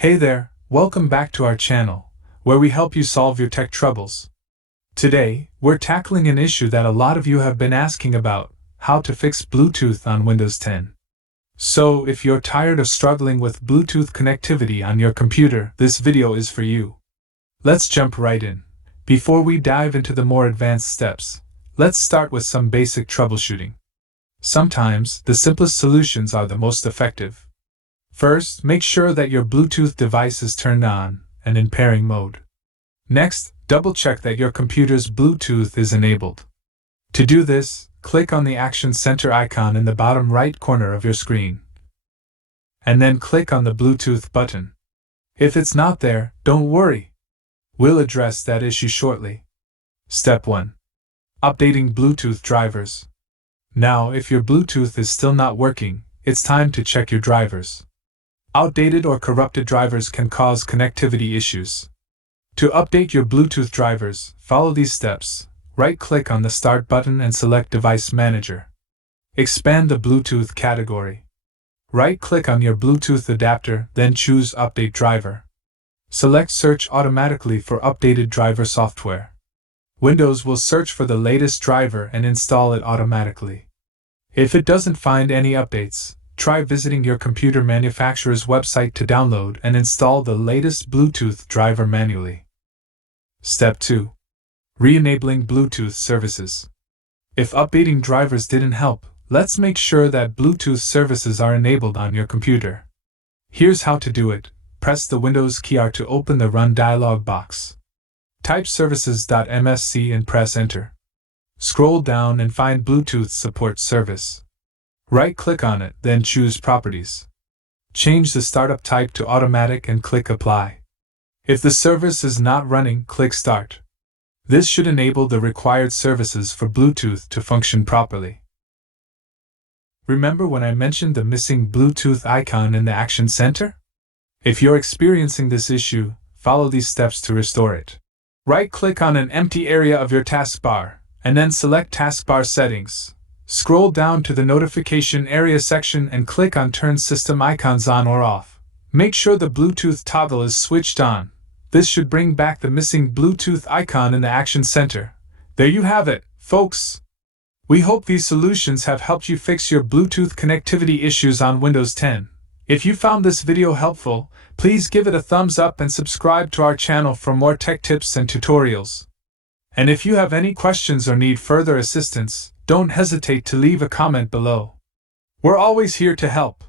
Hey there, welcome back to our channel, where we help you solve your tech troubles. Today, we're tackling an issue that a lot of you have been asking about: how to fix Bluetooth on Windows 10. So, if you're tired of struggling with Bluetooth connectivity on your computer, this video is for you. Let's jump right in. Before we dive into the more advanced steps, let's start with some basic troubleshooting. Sometimes, the simplest solutions are the most effective. First, make sure that your Bluetooth device is turned on and in pairing mode. Next, double-check that your computer's Bluetooth is enabled. To do this, click on the Action Center icon in the bottom right corner of your screen. And then click on the Bluetooth button. If it's not there, don't worry. We'll address that issue shortly. Step 1. Updating Bluetooth drivers. Now, if your Bluetooth is still not working, it's time to check your drivers. Outdated or corrupted drivers can cause connectivity issues. To update your Bluetooth drivers, follow these steps. Right-click on the Start button and select Device Manager. Expand the Bluetooth category. Right-click on your Bluetooth adapter, then choose Update Driver. Select Search automatically for updated driver software. Windows will search for the latest driver and install it automatically. If it doesn't find any updates, try visiting your computer manufacturer's website to download and install the latest Bluetooth driver manually. Step 2. Re-enabling Bluetooth services. If updating drivers didn't help, let's make sure that Bluetooth services are enabled on your computer. Here's how to do it. Press the Windows key R to open the Run dialog box. Type services.msc and press Enter. Scroll down and find Bluetooth Support Service. Right-click on it, then choose Properties. Change the startup type to Automatic and click Apply. If the service is not running, click Start. This should enable the required services for Bluetooth to function properly. Remember when I mentioned the missing Bluetooth icon in the Action Center? If you're experiencing this issue, follow these steps to restore it. Right-click on an empty area of your taskbar, and then select Taskbar Settings. Scroll down to the Notification Area section and click on Turn System Icons on or off. Make sure the Bluetooth toggle is switched on. This should bring back the missing Bluetooth icon in the Action Center. There you have it, folks! We hope these solutions have helped you fix your Bluetooth connectivity issues on Windows 10. If you found this video helpful, please give it a thumbs up and subscribe to our channel for more tech tips and tutorials. And if you have any questions or need further assistance, don't hesitate to leave a comment below. We're always here to help.